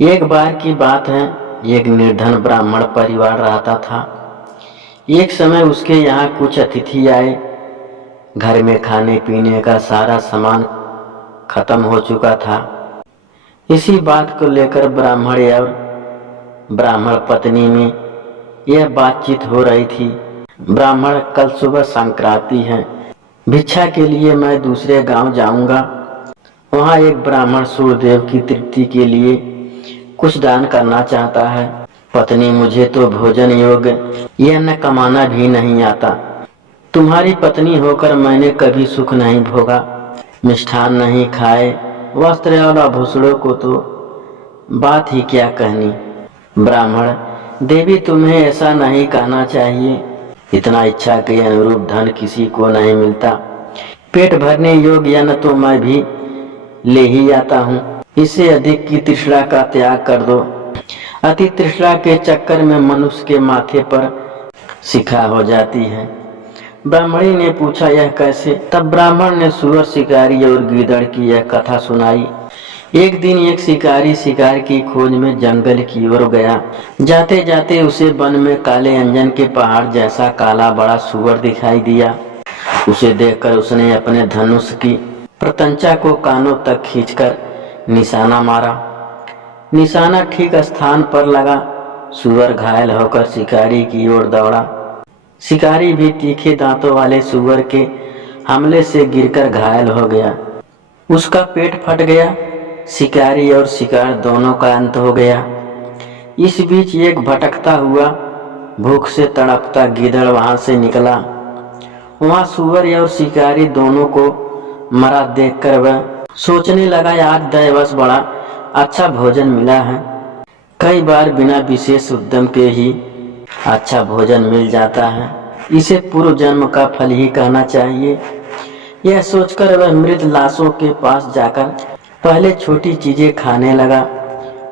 एक बार की बात है, एक निर्धन ब्राह्मण परिवार रहता था। एक समय उसके यहाँ कुछ अतिथि आए। घर में खाने पीने का सारा सामान खत्म हो चुका था। इसी बात को लेकर ब्राह्मण और ब्राह्मण पत्नी में यह बातचीत हो रही थी। ब्राह्मण, कल सुबह संक्रांति है, भिक्षा के लिए मैं दूसरे गांव जाऊंगा। वहाँ एक ब्राह्मण सूर्यदेव की तृप्ति के लिए कुछ दान करना चाहता है। पत्नी, मुझे तो भोजन योग्य यह न कमाना भी नहीं आता। तुम्हारी पत्नी होकर मैंने कभी सुख नहीं भोगा, मिष्ठान नहीं खाए, वस्त्र और आभूषणों को तो बात ही क्या कहनी। ब्राह्मण, देवी तुम्हें ऐसा नहीं कहना चाहिए। इतना इच्छा के अनुरूप धन किसी को नहीं मिलता। पेट भरने योग्य अन्न तो मैं भी ले ही आता हूँ। इससे अधिक की तृष्णा का त्याग कर दो। अति तृष्णा के चक्कर में मनुष्य के माथे पर शिखा हो जाती है। ब्राह्मणी ने पूछा, यह कैसे? तब ब्राह्मण ने सुअर शिकारी और गीदड़ की यह कथा सुनाई। एक दिन एक शिकारी शिकार की खोज में जंगल की ओर गया। जाते जाते उसे वन में काले अंजन के पहाड़ जैसा काला बड़ा सुअर दिखाई दिया। उसे देखकर उसने अपने धनुष की प्रतंचा को कानों तक खींचकर निशाना मारा। निशाना ठीक स्थान पर लगा। सुअर घायल होकर शिकारी की ओर दौड़ा। शिकारी भी तीखे दांतों वाले सुअर के हमले से गिरकर घायल हो गया। उसका पेट फट गया। शिकारी और शिकार दोनों का अंत हो गया। इस बीच एक भटकता हुआ, भूख से तड़पता गीदड़ वहां से निकला। वहां सुअर और शिकारी दोनों को मरा देखकर वह सोचने लगा, आज दैवश बड़ा अच्छा भोजन मिला है। कई बार बिना विशेष उद्यम के ही अच्छा भोजन मिल जाता है। इसे पूर्व जन्म का फल ही कहना चाहिए। यह सोचकर वह मृत लाशों के पास जाकर पहले छोटी चीजें खाने लगा।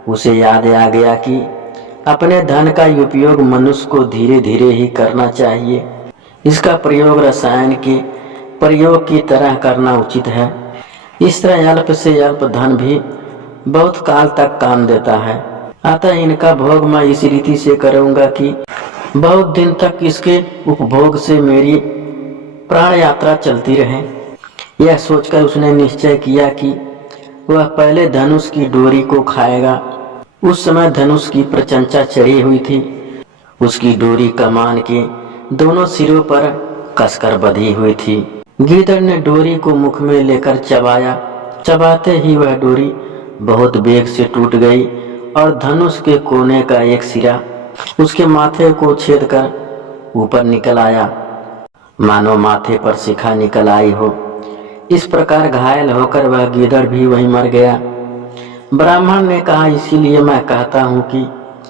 उसे याद आ गया कि अपने धन का उपयोग मनुष्य को धीरे धीरे ही करना चाहिए। इसका प्रयोग रसायन के प्रयोग की तरह करना उचित है। इस तरह अल्प से अल्प धन भी बहुत काल तक काम देता है। अतः इनका भोग मैं इस रीति से करूंगा कि बहुत दिन तक इसके उपभोग से मेरी प्राण यात्रा चलती रहे। यह सोचकर उसने निश्चय किया कि वह पहले धनुष की डोरी को खाएगा। उस समय धनुष की प्रचंचा चढ़ी हुई थी। उसकी डोरी कमान के दोनों सिरों पर कसकर बंधी हुई थी। गीदड़ ने डोरी को मुख में लेकर चबाया। चबाते ही वह डोरी बहुत वेग से टूट गई और धनुष के कोने का एक सिरा उसके माथे को छेद कर ऊपर निकल आया, मानो माथे पर शिखा निकल आई हो। इस प्रकार घायल होकर वह गीदड़ भी वहीं मर गया। ब्राह्मण ने कहा, इसीलिए मैं कहता हूँ कि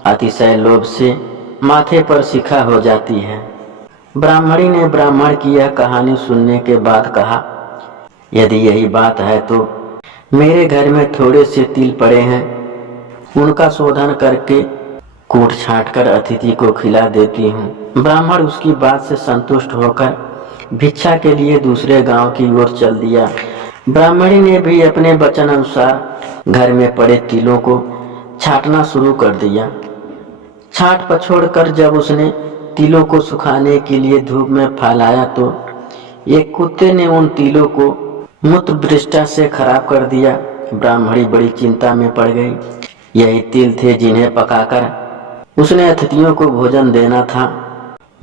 अतिशय लोभ से माथे पर शिखा हो जाती है। ब्राह्मणी ने ब्राह्मण की यह कहानी सुनने के बाद कहा, यदि यही बात है तो मेरे घर में थोड़े से तिल पड़े हैं, उनका शोधन करके कूट छाट कर अतिथि को खिला देती हूँ। ब्राह्मण उसकी बात से संतुष्ट होकर भिक्षा के लिए दूसरे गांव की ओर चल दिया। ब्राह्मणी ने भी अपने वचन अनुसार घर में पड़े तिलों को छाटना शुरू कर दिया। छाट पछोड़ कर जब उसने तिलों को सुखाने के लिए धूप में फैलाया तो एक कुत्ते ने उन तिलों को मूत्र वृष्टा से खराब कर दिया। ब्राह्मणी बड़ी चिंता में पड़ गई। यही तिल थे जिन्हें पकाकर उसने अतिथियों को भोजन देना था।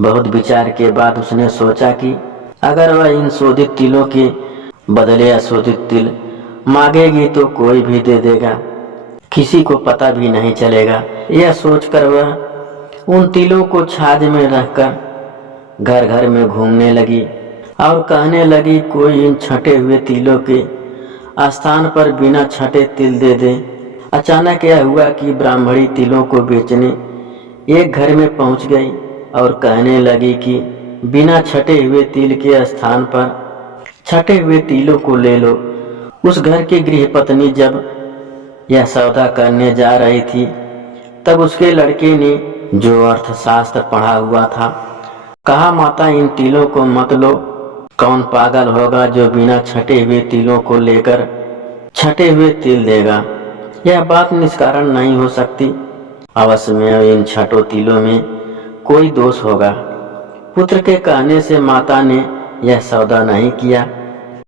बहुत विचार के बाद उसने सोचा कि अगर वह इन शोधित तिलों के बदले अशोधित तिल मांगेगी तो कोई भी दे देगा, किसी को पता भी नहीं चलेगा। यह सोचकर वह उन तिलों को छाछ में रखकर घर घर में घूमने लगी और कहने लगी, कोई इन छटे हुए तिलों के स्थान पर बिना छटे तिल दे दे। अचानक यह हुआ कि ब्राह्मणी तिलों को बेचने एक घर में पहुंच गई और कहने लगी कि बिना छटे हुए तिल के स्थान पर छटे हुए तिलों को ले लो। उस घर की गृहपत्नी जब यह सौदा करने जा रही थी तब उसके लड़के ने, जो अर्थशास्त्र पढ़ा हुआ था, कहा, माता इन तिलों को मत लो। कौन पागल होगा जो बिना छटे हुए तिलों को लेकर छटे हुए तिल देगा। यह बात निष्कारण नहीं हो सकती। अवश्य में इन छठों तिलों में कोई दोष होगा। पुत्र के कहने से माता ने यह सौदा नहीं किया।